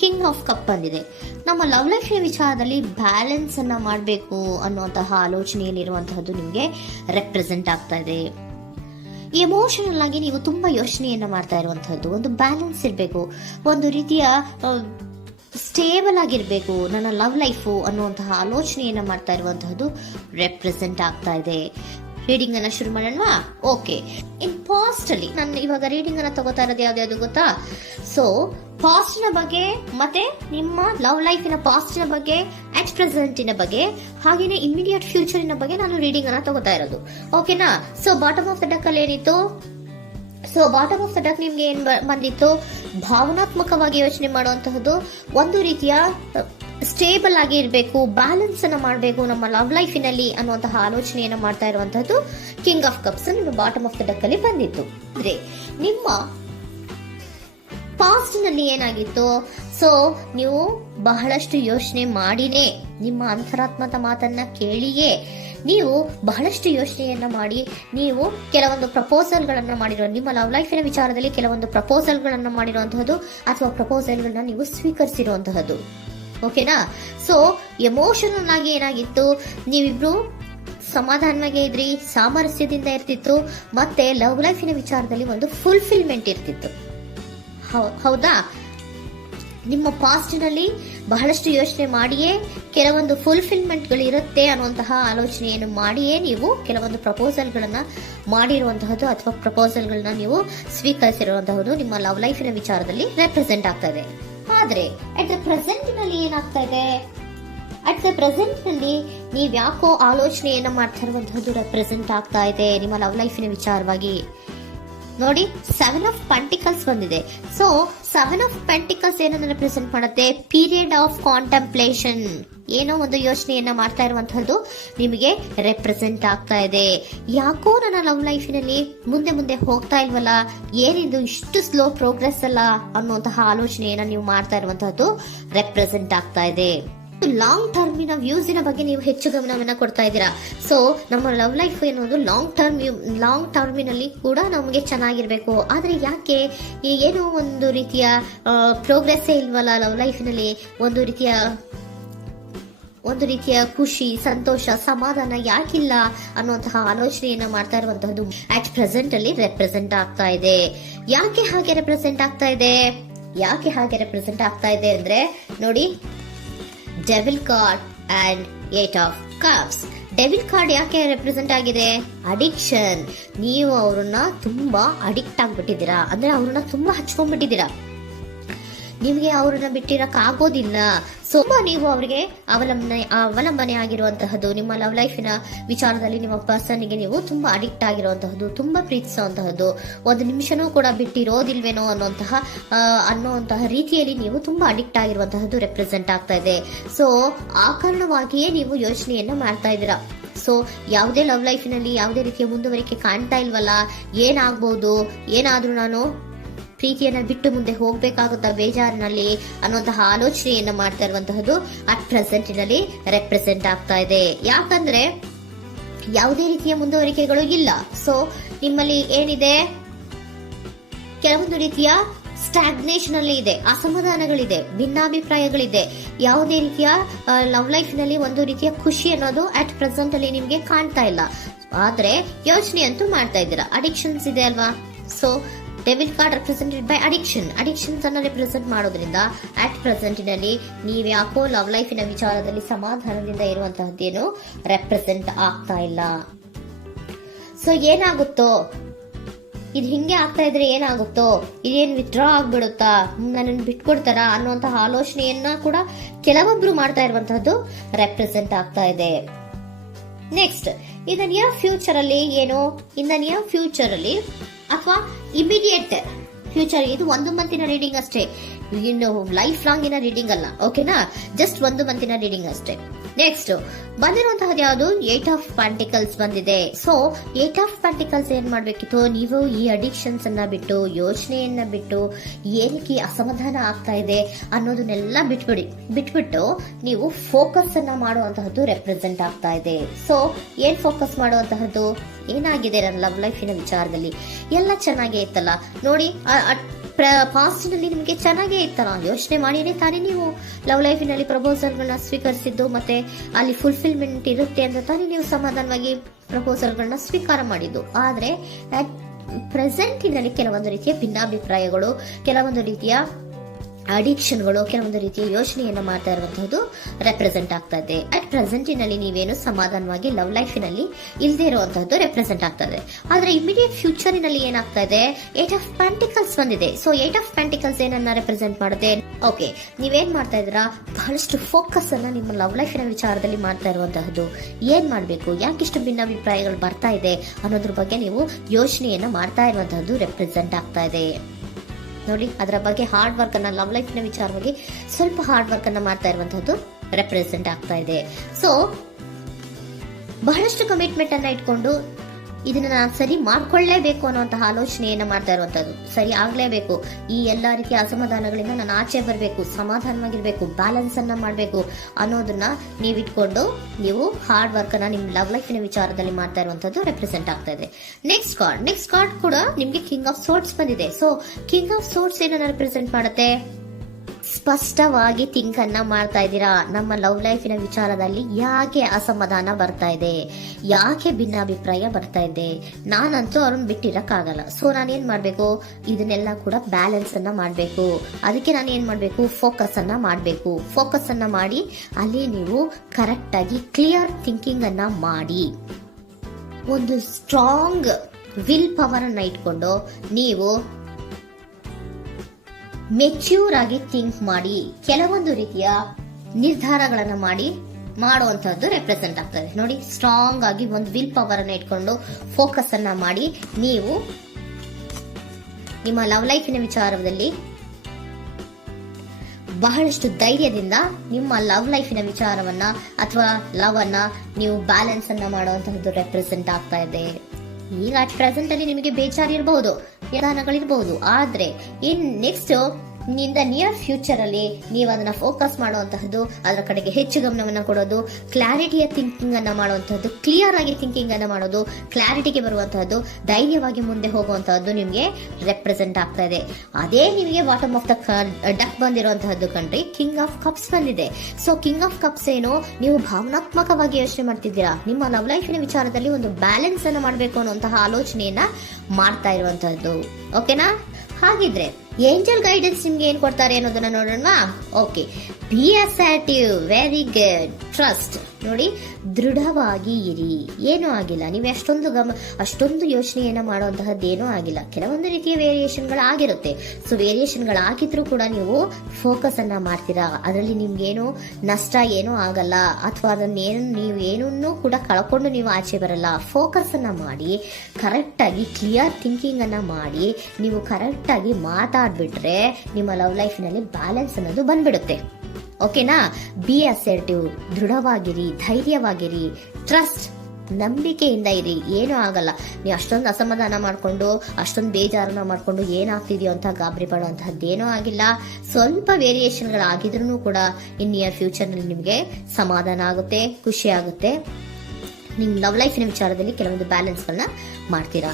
King of cup ಬಂದಿದೆ. ನಮ್ಮ love ಲೈಫಿನ ವಿಚಾರದಲ್ಲಿ ಬ್ಯಾಲೆನ್ಸ್ ಅನ್ನ ಮಾಡಬೇಕು ಅನ್ನುವಂತಹ ಆಲೋಚನೆಯಲ್ಲಿರುವಂತಹದ್ದು ನಿಮಗೆ ರೆಪ್ರೆಸೆಂಟ್ ಆಗ್ತಾ ಇದೆ. ಎಮೋಷನಲ್ ಆಗಿ ನೀವು ತುಂಬಾ ಯೋಚನೆಯನ್ನ ಮಾಡ್ತಾ ಇರುವಂತಹದ್ದು, ಒಂದು ಬ್ಯಾಲೆನ್ಸ್ ಇರಬೇಕು, ಒಂದು ರೀತಿಯ ಸ್ಟೇಬಲ್ ಆಗಿರ್ಬೇಕು ನನ್ನ ಲವ್ ಲೈಫು ಅನ್ನುವಂತಹ ಆಲೋಚನೆಯನ್ನ ಮಾಡ್ತಾ ಇರುವಂತಹದ್ದು ರೆಪ್ರೆಸೆಂಟ್ ಆಗ್ತಾ ಇದೆ. ರೀಡಿಂಗ್ ಅನ್ನ ಶುರು ಮಾಡೋಣವಾ? ಓಕೆ. ಇನ್ ಪಾಸ್ಟ್ ಅಲ್ಲಿ ನಾನು ಇವಾಗ ರೀಡಿಂಗ್ ಅನ್ನ ತಗೋತಾ ಇರೋದು ಯಾವ್ದು ಗೊತ್ತಾ? ಸೊ ಪಾಸ್ಟ್ ನ ಬಗ್ಗೆ ಮತ್ತೆ ನಿಮ್ಮ ಲವ್ ಲೈಫಿನ ಪಾಸ್ಟಿನ ಬಗ್ಗೆ, ಅಟ್ ಪ್ರೆಸೆಂಟಿನ ಬಗ್ಗೆ, ಹಾಗೇನೆ ಇಮಿಡಿಯೇಟ್ ಫ್ಯೂಚರಿನ ಬಗ್ಗೆ ನಾನು ರೀಡಿಂಗ್ ಅನ್ನ ತಗೋತಾ ಇರೋದು. ಓಕೆನಾ? So bottom of the duck ಅಲ್ಲಿ ಏನಿತ್ತು? So bottom of the duck ನಿಮ್ಗೆ ಏನ್ ಬಂದಿತ್ತು? ಭಾವನಾತ್ಮಕವಾಗಿ ಯೋಚನೆ ಮಾಡುವಂತಹದ್ದು, ಒಂದು ರೀತಿಯ ಸ್ಟೇಬಲ್ ಆಗಿ ಇರಬೇಕು, ಬ್ಯಾಲೆನ್ಸ್ ಅನ್ನ ಮಾಡಬೇಕು ನಮ್ಮ ಲವ್ ಲೈಫಿನಲ್ಲಿ ಅನ್ನುವಂತಹ ಆಲೋಚನೆಯನ್ನ ಮಾಡ್ತಾ ಇರುವಂತಹದ್ದು ಕಿಂಗ್ ಆಫ್ ಕಪ್ಸ್ ನಿಮ್ಮ ಬಾಟಮ್ ಆಫ್ ದ ಡಕ್ ಅಲ್ಲಿ ಬಂದಿತ್ತು. ಆದ್ರೆ ನಿಮ್ಮ ಪಾಸ್ಟ್ ನಲ್ಲಿ ಏನಾಗಿತ್ತು? ಸೊ ನೀವು ಬಹಳಷ್ಟು ಯೋಚನೆ ಮಾಡಿನೇ, ನಿಮ್ಮ ಅಂತರಾತ್ಮದ ಮಾತನ್ನ ಕೇಳಿಯೇ ನೀವು ಬಹಳಷ್ಟು ಯೋಚನೆಯನ್ನ ಮಾಡಿ ನೀವು ಕೆಲವೊಂದು ಪ್ರಪೋಸಲ್ ಗಳನ್ನ ಮಾಡಿರೋ, ನಿಮ್ಮ ಲವ್ ಲೈಫಿನ ವಿಚಾರದಲ್ಲಿ ಕೆಲವೊಂದು ಪ್ರಪೋಸಲ್ ಗಳನ್ನ ಮಾಡಿರುವಂತಹದ್ದು ಅಥವಾ ಪ್ರಪೋಸಲ್ ಗಳನ್ನ ನೀವು ಸ್ವೀಕರಿಸಿರುವಂತಹದ್ದು. ಓಕೆನಾ? ಸೊ ಎಮೋಷನಲ್ ಆಗಿ ಏನಾಗಿತ್ತು? ನೀವಿಬ್ರು ಸಮಾಧಾನವಾಗಿ ಇದ್ರಿ, ಸಾಮರಸ್ಯದಿಂದ ಇರ್ತಿತ್ತು, ಮತ್ತೆ ಲವ್ ಲೈಫಿನ ವಿಚಾರದಲ್ಲಿ ಒಂದು ಫುಲ್ಫಿಲ್ಮೆಂಟ್ ಇರ್ತಿತ್ತು. ಹೌದಾ? ನಿಮ್ಮ ಪಾಸ್ಟಿನಲ್ಲಿ ಬಹಳಷ್ಟು ಯೋಚನೆ ಮಾಡಿಯೇ ಕೆಲವೊಂದು ಫುಲ್ಫಿಲ್ಮೆಂಟ್ಗಳು ಇರುತ್ತೆ ಅನ್ನುವಂತಹ ಆಲೋಚನೆಯನ್ನು ಮಾಡಿಯೇ ನೀವು ಕೆಲವೊಂದು ಪ್ರಪೋಸಲ್ಗಳನ್ನ ಮಾಡಿರುವಂತಹದ್ದು ಅಥವಾ ಪ್ರಪೋಸಲ್ಗಳನ್ನ ನೀವು ಸ್ವೀಕರಿಸಿರುವಂತಹದ್ದು ನಿಮ್ಮ ಲವ್ ಲೈಫಿನ ವಿಚಾರದಲ್ಲಿ ರೆಪ್ರೆಸೆಂಟ್ ಆಗ್ತಾ ಇದೆ. ಆದ್ರೆ ಅಟ್ ದ ಪ್ರೆಸೆಂಟ್ ನಲ್ಲಿ ಏನಾಗ್ತಾ ಇದೆ? ಅಟ್ ದ ಪ್ರೆಸೆಂಟ್ ನಲ್ಲಿ ನೀವ್ ಯಾಕೋ ಆಲೋಚನೆಯನ್ನ ಮಾಡ್ತಾ ಇರುವಂತಹದ್ದು ರೆಪ್ರೆಸೆಂಟ್ ಆಗ್ತಾ ಇದೆ ನಿಮ್ಮ ಲವ್ ಲೈಫಿನ ವಿಚಾರವಾಗಿ. ನೋಡಿ, 7 ಆಫ್ ಪೆಂಟಿಕಲ್ಸ್ ಬಂದಿದೆ. ಸೊ 7 ಆಫ್ ಪೆಂಟಿಕಲ್ಸ್ ಏನನ್ನ ರೆಪ್ರೆಸೆಂಟ್ ಮಾಡುತ್ತೆ? ಪೀರಿಯಡ್ ಆಫ್ ಕಾಂಟೆಂಪ್ಲೇಷನ್, ಏನೋ ಒಂದು ಯೋಚನೆಯನ್ನ ಮಾಡ್ತಾ ಇರುವಂತಹದ್ದು ನಿಮಗೆ ರೆಪ್ರೆಸೆಂಟ್ ಆಗ್ತಾ ಇದೆ. ಯಾಕೋ ನನ್ನ ಲವ್ ಲೈಫಿನಲ್ಲಿ ಮುಂದೆ ಮುಂದೆ ಹೋಗ್ತಾ ಇಲ್ವಲ್ಲ, ಏನಿದು ಇಷ್ಟು ಸ್ಲೋ ಪ್ರೋಗ್ರೆಸ್ ಅಲ್ಲ ಅನ್ನುವಂತಹ ಆಲೋಚನೆಯನ್ನ ನೀವು ಮಾಡ್ತಾ ಇರುವಂತಹದ್ದು ರೆಪ್ರೆಸೆಂಟ್ ಆಗ್ತಾ ಇದೆ. ಲಾಂಗ್ ಟರ್ಮಿನ ವ್ಯೂಸಿನ ಬಗ್ಗೆ ನೀವು ಹೆಚ್ಚು ಗಮನವನ್ನ ಕೊಡ್ತಾ ಇದ್ದೀರಾ. ಸೊ ನಮ್ಮ ಲವ್ ಲೈಫ್ ಏನೋದು ಲಾಂಗ್ ಟರ್ಮಿನಲ್ಲಿ ಕೂಡ ನಮಗೆ ಚೆನ್ನಾಗಿರ್ಬೇಕು. ಆದ್ರೆ ಯಾಕೆ ಏನೋ ಒಂದು ರೀತಿಯ ಪ್ರೋಗ್ರೆಸ್ ಇಲ್ವಲ್ಲ ಲವ್ ಲೈಫಿನಲ್ಲಿ, ಒಂದು ರೀತಿಯ ಖುಷಿ, ಸಂತೋಷ, ಸಮಾಧಾನ ಯಾಕಿಲ್ಲ ಅನ್ನುವಂತಹ ಆಲೋಚನೆಯನ್ನ ಮಾಡ್ತಾ ಇರುವಂತಹದ್ದು ಅಟ್ ಪ್ರೆಸೆಂಟ್ ಅಲ್ಲಿ ರೆಪ್ರೆಸೆಂಟ್ ಆಗ್ತಾ ಇದೆ. ಯಾಕೆ ಹಾಗೆ ರೆಪ್ರೆಸೆಂಟ್ ಆಗ್ತಾ ಇದೆ ಅಂದ್ರೆ ನೋಡಿ, devil card and 8 of cups. Devil card ಯಾಕೆ ರೆಪ್ರೆಸೆಂಟ್ ಆಗಿದೆ? ಅಡಿಕ್ಷನ್. ನೀವು ಅವ್ರನ್ನ ತುಂಬಾ ಅಡಿಕ್ಟ್ ಆಗ್ಬಿಟ್ಟಿದ್ದೀರಾ, ಅಂದ್ರೆ ಅವ್ರನ್ನ ತುಂಬಾ ಹಚ್ಕೊಂಡ್ಬಿಟ್ಟಿದ್ದೀರಾ, ನಿಮ್ಗೆ ಅವ್ರನ್ನ ಬಿಟ್ಟಿರಕ್ ಆಗೋದಿಲ್ಲ. ಸೊ ನೀವು ಅವ್ರಿಗೆ ಅವಲಂಬನೆ ಆಗಿರುವಂತಹದ್ದು, ನಿಮ್ಮ ಲವ್ ಲೈಫಿನ ವಿಚಾರದಲ್ಲಿ ನಿಮ್ಮ ಪರ್ಸನ್ಗೆ ನೀವು ತುಂಬಾ ಅಡಿಕ್ಟ್ ಆಗಿರುವಂತಹದ್ದು, ತುಂಬಾ ಪ್ರೀತಿಸುವಂತಹದ್ದು, ಒಂದು ನಿಮಿಷನೂ ಕೂಡ ಬಿಟ್ಟಿರೋದಿಲ್ವೇನೋ ಅನ್ನುವಂತಹ ರೀತಿಯಲ್ಲಿ ನೀವು ತುಂಬಾ ಅಡಿಕ್ಟ್ ಆಗಿರುವಂತಹದ್ದು ರೆಪ್ರೆಸೆಂಟ್ ಆಗ್ತಾ ಇದೆ. ಸೊ ಆ ಕಾರಣವಾಗಿಯೇ ನೀವು ಯೋಚನೆಯನ್ನ ಮಾಡ್ತಾ ಇದ್ದೀರಾ. ಸೊ ಯಾವುದೇ ಲವ್ ಲೈಫಿನಲ್ಲಿ ಯಾವುದೇ ರೀತಿಯ ಮುಂದುವರಿಕೆ ಕಾಣ್ತಾ ಇಲ್ವಲ್ಲ, ಏನಾಗ್ಬಹುದು, ಏನಾದ್ರೂ ನಾನು ಪ್ರೀತಿಯನ್ನ ಬಿಟ್ಟು ಮುಂದೆ ಹೋಗ್ಬೇಕಾಗುತ್ತಾ ಬೇಜಾರಿನಲ್ಲಿ ಅನ್ನುವಂತಹ ಆಲೋಚನೆಯನ್ನ ಮಾಡ್ತಾ ಇರುವಂತಹದ್ದು ಅಟ್ ಪ್ರೆಸೆಂಟಿನಲ್ಲಿ ರೆಪ್ರೆಸೆಂಟ್ ಆಗ್ತಾ ಇದೆ. ಯಾಕಂದ್ರೆ ಯಾವುದೇ ರೀತಿಯ ಮುಂದುವರಿಕೆಗಳು ಇಲ್ಲ. ಸೊ ನಿಮ್ಮಲ್ಲಿ ಏನಿದೆ? ಕೆಲವೊಂದು ರೀತಿಯ ಸ್ಟಾಗ್ನೇಷನ್ ಅಲ್ಲಿ ಇದೆ, ಅಸಮಾಧಾನಗಳಿದೆ, ಭಿನ್ನಾಭಿಪ್ರಾಯಗಳಿದೆ. ಯಾವುದೇ ರೀತಿಯ ಲವ್ ಲೈಫ್ನಲ್ಲಿ ಒಂದು ರೀತಿಯ ಖುಷಿ ಅನ್ನೋದು ಅಟ್ ಪ್ರೆಸೆಂಟ್ ಅಲ್ಲಿ ನಿಮ್ಗೆ ಕಾಣ್ತಾ ಇಲ್ಲ. ಆದ್ರೆ ಯೋಚನೆ ಅಂತೂ ಮಾಡ್ತಾ ಇದ್ದೀರಾ. ಅಡಿಕ್ಷನ್ಸ್ ಇದೆ ಅಲ್ವಾ? So devil card represented by addictions ಅನ್ನ ರೆಪ್ರೆಸೆಂಟ್ ಮಾಡೋದ್ರಿಂದ ಅಟ್ ಪ್ರೆಸೆಂಟಿನಲ್ಲಿ ನೀವ್ ಯಾಕೋ ಲವ್ ಲೈಫಿನ ವಿಚಾರದಲ್ಲಿ ಸಮಾಧಾನದಿಂದ ಇರುವಂತಹದ್ದೇನು ರೆಪ್ರೆಸೆಂಟ್ ಆಗ್ತಾ ಇಲ್ಲ. ಸೊ ಏನಾಗುತ್ತೋ, ಇದು ಹಿಂಗೆ ಆಗ್ತಾ ಇದ್ರೆ ಏನಾಗುತ್ತೋ, ಇದೇನು ವಿತ್ಡ್ರಾ ಆಗ್ಬಿಡುತ್ತಾ, ನನ್ನನ್ನು ಬಿಟ್ಕೊಡ್ತಾರಾ ಅನ್ನುವಂತಹ ಆಲೋಚನೆಯನ್ನ ಕೂಡ ಕೆಲವೊಬ್ರು ಮಾಡ್ತಾ ಇರುವಂತಹದ್ದು ರೆಪ್ರೆಸೆಂಟ್ ಆಗ್ತಾ ಇದೆ. Next, in the near future ಅಲ್ಲಿ ಅಥವಾ ಇಮಿಡಿಯೇಟ್ ಫ್ಯೂಚರ್, ಇದು 1 ಮಂತಿನ ರೀಡಿಂಗ್ ಅಷ್ಟೇ, ಇನ್ನು ಲೈಫ್ ಲಾಂಗಿನ ರೀಡಿಂಗ್ ಅಲ್ಲ. ಓಕೆನಾ? ಜಸ್ಟ್ 1 ಮಂತಿನ ರೀಡಿಂಗ್ ಅಷ್ಟೇ. ನೆಕ್ಸ್ಟ್ ಬಂದಿರುವಂತಹದ್ದು ಯಾವುದು? 8 ಆಫ್ ಪೆಂಟಿಕಲ್ಸ್ ಬಂದಿದೆ. ಸೊ 8 ಆಫ್ ಪೆಂಟಿಕಲ್ಸ್ ಏನ್ ಮಾಡ್ಬೇಕಿತ್ತು? ನೀವು ಈ ಅಡಿಕ್ಷನ್ಸ್ ಅನ್ನ ಬಿಟ್ಟು, ಯೋಚನೆಯನ್ನ ಬಿಟ್ಟು, ಏನಕ್ಕೆ ಅಸಮಾಧಾನ ಆಗ್ತಾ ಇದೆ ಅನ್ನೋದನ್ನೆಲ್ಲ ಬಿಟ್ಬಿಟ್ಟು ನೀವು ಫೋಕಸ್ ಅನ್ನ ಮಾಡುವಂತಹದ್ದು ರೆಪ್ರೆಸೆಂಟ್ ಆಗ್ತಾ ಇದೆ. ಸೊ ಏನ್ ಫೋಕಸ್ ಮಾಡುವಂತಹದ್ದು? ಏನಾಗಿದೆ ನನ್ನ ಲವ್ ಲೈಫಿನ ವಿಚಾರದಲ್ಲಿ? ಎಲ್ಲ ಚೆನ್ನಾಗೇ ಇತ್ತಲ್ಲ ನೋಡಿ, ಪಾಸ್ಟ್ನಲ್ಲಿ ನಿಮಗೆ ಚೆನ್ನಾಗೇ ಇತ್ತಲ್ಲ, ಯೋಚನೆ ಮಾಡಿನೇ ತಾನೇ ನೀವು ಲವ್ ಲೈಫಿನಲ್ಲಿ ಪ್ರಪೋಸಲ್ಗಳನ್ನ ಸ್ವೀಕರಿಸಿದ್ದು, ಮತ್ತೆ ಅಲ್ಲಿ ಫುಲ್ಫಿಲ್ಮೆಂಟ್ ಇರುತ್ತೆ ಅಂತ ತಾನೇ ನೀವು ಸಮಾಧಾನವಾಗಿ ಪ್ರಪೋಸಲ್ಗಳನ್ನ ಸ್ವೀಕಾರ ಮಾಡಿದ್ದು. ಆದ್ರೆ ಪ್ರೆಸೆಂಟಿನಲ್ಲಿ ಕೆಲವೊಂದು ರೀತಿಯ ಭಿನ್ನಾಭಿಪ್ರಾಯಗಳು, ಕೆಲವೊಂದು ರೀತಿಯ ಅಡಿಕ್ಷನ್ಗಳು, ಕೆಲವೊಂದು ರೀತಿಯ ಯೋಚನೆಯನ್ನ ಮಾಡ್ತಾ ಇರುವಂತಹದ್ದು ರೆಪ್ರೆಸೆಂಟ್ ಆಗ್ತಾ ಇದೆ. ಅಟ್ ಪ್ರೆಸೆಂಟಿನಲ್ಲಿ ನೀವೇನು ಸಮಾಧಾನವಾಗಿ ಲವ್ ಲೈಫಿನಲ್ಲಿ ಇಲ್ಲದೆ ಇರುವಂತಹದ್ದು ರೆಪ್ರೆಸೆಂಟ್ ಆಗ್ತಾ ಇದೆ. ಆದ್ರೆ ಇಮಿಡಿಯೇಟ್ ಫ್ಯೂಚರಿನಲ್ಲಿ ಏನಾಗ್ತಾ ಇದೆ, 8 ಆಫ್ ಪೆಂಟಿಕಲ್ಸ್ ಬಂದಿದೆ. ಸೊ 8 ಆಫ್ ಪೆಂಟಿಕಲ್ಸ್ ಏನನ್ನ ರೆಪ್ರೆಸೆಂಟ್ ಮಾಡುತ್ತೆ? ಓಕೆ, ನೀವೇನ್ ಮಾಡ್ತಾ ಇದ್ದೀರಾ, ಬಹಳಷ್ಟು ಫೋಕಸ್ ಅನ್ನ ನಿಮ್ಮ ಲವ್ ಲೈಫಿನ ವಿಚಾರದಲ್ಲಿ ಮಾಡ್ತಾ ಇರುವಂತಹದ್ದು. ಏನ್ ಮಾಡ್ಬೇಕು, ಯಾಕಿಷ್ಟು ಭಿನ್ನಾಭಿಪ್ರಾಯಗಳು ಬರ್ತಾ ಇದೆ ಅನ್ನೋದ್ರ ಬಗ್ಗೆ ನೀವು ಯೋಚನೆಯನ್ನ ಮಾಡ್ತಾ ಇರುವಂತಹದ್ದು ರೆಪ್ರೆಸೆಂಟ್ ಆಗ್ತಾ ಇದೆ. ನೋಡಿ, ಅದರ ಬಗ್ಗೆ ಹಾರ್ಡ್ ವರ್ಕ್ ಅನ್ನ, ಲವ್ ಲೈಫಿನ ವಿಚಾರವಾಗಿ ಸ್ವಲ್ಪ ಹಾರ್ಡ್ ವರ್ಕ್ ಅನ್ನ ಮಾಡ್ತಾ ಇರುವಂತಹದ್ದು ರೆಪ್ರೆಸೆಂಟ್ ಆಗ್ತಾ ಇದೆ. ಸೊ ಬಹಳಷ್ಟು ಕಮಿಟ್ಮೆಂಟ್ ಅನ್ನ ಇಟ್ಕೊಂಡು ಇದನ್ನ ನಾನು ಸರಿ ಮಾಡ್ಕೊಳ್ಳೇಬೇಕು ಅನ್ನುವಂತಹ ಆಲೋಚನೆಯನ್ನ ಮಾಡ್ತಾ ಇರುವಂತದ್ದು. ಸರಿ ಆಗ್ಲೇಬೇಕು, ಈ ಎಲ್ಲಾ ರೀತಿಯ ಅಸಮಾಧಾನಗಳಿಂದ ನಾನು ಆಚೆ ಬರಬೇಕು, ಸಮಾಧಾನವಾಗಿರ್ಬೇಕು, ಬ್ಯಾಲೆನ್ಸ್ ಅನ್ನ ಮಾಡಬೇಕು ಅನ್ನೋದನ್ನ ನೀವು ಇಟ್ಕೊಂಡು ನೀವು ಹಾರ್ಡ್ ವರ್ಕ್ ಅನ್ನ ನಿಮ್ ಲವ್ ಲೈಫಿನ ವಿಚಾರದಲ್ಲಿ ಮಾಡ್ತಾ ಇರುವಂತದ್ದು ರೆಪ್ರೆಸೆಂಟ್ ಆಗ್ತಾ ಇದೆ. ನೆಕ್ಸ್ಟ್ ಕಾರ್ಡ್ ಕೂಡ ನಿಮ್ಗೆ ಕಿಂಗ್ ಆಫ್ ಸೋರ್ಟ್ಸ್ ಬಂದಿದೆ. ಸೊ ಕಿಂಗ್ ಆಫ್ ಸೋರ್ಟ್ಸ್ ಏನನ್ನ ರೆಪ್ರೆಸೆಂಟ್ ಮಾಡುತ್ತೆ? ಸ್ಪಷ್ಟವಾಗಿ ಥಿಂಕ್ ಅನ್ನ ಮಾಡ್ತಾ ಇದ್ದೀರಾ. ನಮ್ಮ ಲವ್ ಲೈಫಿನ ವಿಚಾರದಲ್ಲಿ ಯಾಕೆ ಅಸಮಾಧಾನ ಬರ್ತಾ ಇದೆ, ಯಾಕೆ ಭಿನ್ನಾಭಿಪ್ರಾಯ ಬರ್ತಾ ಇದೆ, ನಾನಂತೂ ಅವ್ರನ್ನ ಬಿಟ್ಟಿರಕ್ಕಾಗಲ್ಲ. ಸೊ ನಾನೇನ್ ಮಾಡ್ಬೇಕು, ಇದನ್ನೆಲ್ಲ ಕೂಡ ಬ್ಯಾಲೆನ್ಸ್ ಅನ್ನ ಮಾಡ್ಬೇಕು. ಅದಕ್ಕೆ ನಾನು ಏನ್ ಮಾಡ್ಬೇಕು, ಫೋಕಸ್ ಅನ್ನ ಮಾಡ್ಬೇಕು. ಫೋಕಸ್ ಅನ್ನ ಮಾಡಿ ಅಲ್ಲಿ ನೀವು ಕರೆಕ್ಟ್ ಆಗಿ ಕ್ಲಿಯರ್ ಥಿಂಕಿಂಗ್ ಅನ್ನ ಮಾಡಿ, ಒಂದು ಸ್ಟ್ರಾಂಗ್ ವಿಲ್ ಪವರ್ ಅನ್ನ ಇಟ್ಕೊಂಡು ನೀವು ಮೆಚ್ಯೂರ್ ಆಗಿ ಥಿಂಕ್ ಮಾಡಿ ಕೆಲವೊಂದು ರೀತಿಯ ನಿರ್ಧಾರಗಳನ್ನ ಮಾಡುವಂತಹದ್ದು ರೆಪ್ರೆಸೆಂಟ್ ಆಗ್ತದೆ. ನೋಡಿ, ಸ್ಟ್ರಾಂಗ್ ಆಗಿ ಒಂದು ವಿಲ್ ಪವರ್ ಅನ್ನ ಇಟ್ಕೊಂಡು ಫೋಕಸ್ ಅನ್ನ ಮಾಡಿ ನೀವು ನಿಮ್ಮ ಲವ್ ಲೈಫಿನ ವಿಚಾರದಲ್ಲಿ ಬಹಳಷ್ಟು ಧೈರ್ಯದಿಂದ ನಿಮ್ಮ ಲವ್ ಲೈಫಿನ ವಿಚಾರವನ್ನ ಅಥವಾ ಲವ್ ಅನ್ನ ನೀವು ಬ್ಯಾಲೆನ್ಸ್ ಅನ್ನ ಮಾಡುವಂತಹದ್ದು ರೆಪ್ರೆಸೆಂಟ್ ಆಗ್ತಾ ಇದೆ. ಈಗ ಅಟ್ ಪ್ರೆಸೆಂಟ್ ಅಲ್ಲಿ ನಿಮಗೆ ಬೇಜಾರಿರಬಹುದು, ವಿಧಾನಗಳಿರಬಹುದು, ಆದ್ರೆ ಇನ್ ನೆಕ್ಸ್ಟ್ ನಿಯರ್ ಫ್ಯೂಚರ್ ಅಲ್ಲಿ ನೀವು ಅದನ್ನ ಫೋಕಸ್ ಮಾಡುವಂತಹದ್ದು, ಅದರ ಕಡೆಗೆ ಹೆಚ್ಚು ಗಮನವನ್ನ ಕೊಡೋದು, ಕ್ಲಾರಿಟಿಯ ಥಿಂಕಿಂಗ್ ಅನ್ನ ಮಾಡುವಂತಹದ್ದು, ಕ್ಲಿಯರ್ ಆಗಿ ಥಿಂಕಿಂಗ್ ಅನ್ನ ಮಾಡೋದು, ಕ್ಲಾರಿಟಿಗೆ ಬರುವಂತಹದ್ದು, ಧೈರ್ಯವಾಗಿ ಮುಂದೆ ಹೋಗುವಂತಹದ್ದು ನಿಮ್ಗೆ ರೆಪ್ರೆಸೆಂಟ್ ಆಗ್ತಾ ಇದೆ. ಅದೇ ನಿಮಗೆ ಬಾಟಮ್ ಆಫ್ ದ ಡಕ್ ಬಂದಿರುವಂತಹದ್ದು ಕಣ್ರಿ, ಕಿಂಗ್ ಆಫ್ ಕಪ್ಸ್ ಬಂದಿದೆ. ಸೊ ಕಿಂಗ್ ಆಫ್ ಕಪ್ಸ್ ಏನು, ನೀವು ಭಾವನಾತ್ಮಕವಾಗಿ ಯೋಚನೆ ಮಾಡ್ತಿದ್ದೀರಾ, ನಿಮ್ಮ ಲವ್ ಲೈಫಿನ ವಿಚಾರದಲ್ಲಿ ಒಂದು ಬ್ಯಾಲೆನ್ಸ್ ಅನ್ನ ಮಾಡಬೇಕು ಅನ್ನುವಂತಹ ಆಲೋಚನೆಯನ್ನ ಮಾಡ್ತಾ ಇರುವಂತಹದ್ದು. ಓಕೆನಾ? ಹಾಗಿದ್ರೆ ಏಂಜಲ್ ಗೈಡೆನ್ಸ್ ನಿಮ್ಗೆ ಏನ್ ಕೊಡ್ತಾರೆ ಅನ್ನೋದನ್ನ ನೋಡೋಣವಾ? Okay, be assertive, very good, trust. ನೋಡಿ, ದೃಢವಾಗಿ ಇರಿ, ಏನೂ ಆಗಿಲ್ಲ. ನೀವು ಅಷ್ಟೊಂದು ಯೋಚನೆಯನ್ನ ಮಾಡುವಂತಹದ್ದು ಏನೂ ಆಗಿಲ್ಲ. ಕೆಲವೊಂದು ರೀತಿಯ ವೇರಿಯೇಷನ್ಗಳಾಗಿರುತ್ತೆ. ಸೊ ವೇರಿಯೇಷನ್ಗಳಾಗಿದ್ರು ಕೂಡ ನೀವು ಫೋಕಸ್ ಅನ್ನ ಮಾಡ್ತೀರಾ, ಅದರಲ್ಲಿ ನಿಮ್ಗೇನು ನಷ್ಟ ಏನೂ ಆಗಲ್ಲ, ಅಥವಾ ನೀವು ಏನನ್ನೂ ಕೂಡ ಕಳ್ಕೊಂಡು ನೀವು ಆಚೆ ಬರಲ್ಲ. ಫೋಕಸ್ ಅನ್ನ ಮಾಡಿ ಕರೆಕ್ಟ್ ಆಗಿ ಕ್ಲಿಯರ್ ಥಿಂಕಿಂಗ್ ಅನ್ನ ಮಾಡಿ ನೀವು ಕರೆಕ್ಟ್ ಆಗಿ ಮಾತಾಡ್ಬಿಟ್ರೆ ನಿಮ್ಮ ಲವ್ ಲೈಫಿನಲ್ಲಿ ಬ್ಯಾಲೆನ್ಸ್ ಅನ್ನೋದು ಬಂದ್ಬಿಡುತ್ತೆ. ಓಕೆನಾ? ಬಿ ಅಸರ್ಟಿವ್, ದೃಢವಾಗಿರಿ, ಧೈರ್ಯವಾಗಿರಿ, ಟ್ರಸ್ಟ್, ನಂಬಿಕೆಯಿಂದ ಇರಿ, ಏನೂ ಆಗಲ್ಲ. ನೀವು ಅಷ್ಟೊಂದು ಅಸಮಾಧಾನ ಮಾಡ್ಕೊಂಡು ಅಷ್ಟೊಂದು ಬೇಜಾರನ್ನ ಮಾಡ್ಕೊಂಡು ಏನಾಗ್ತಿದೆಯೋ ಅಂತ ಗಾಬರಿ ಪಡುವಂತಹದ್ದೇನೂ ಆಗಿಲ್ಲ. ಸ್ವಲ್ಪ ವೇರಿಯೇಷನ್ಗಳಾಗಿದ್ರೂ ಕೂಡ ಇನ್ ನಿಯರ್ ಫ್ಯೂಚರ್ನಲ್ಲಿ ನಿಮಗೆ ಸಮಾಧಾನ ಆಗುತ್ತೆ, ಖುಷಿ ಆಗುತ್ತೆ. ನಿಮ್ಮ ಲವ್ ಲೈಫಿನ ವಿಚಾರದಲ್ಲಿ ಕೆಲವೊಂದು ಬ್ಯಾಲೆನ್ಸ್ಗಳನ್ನ ಮಾಡ್ತೀರಾ.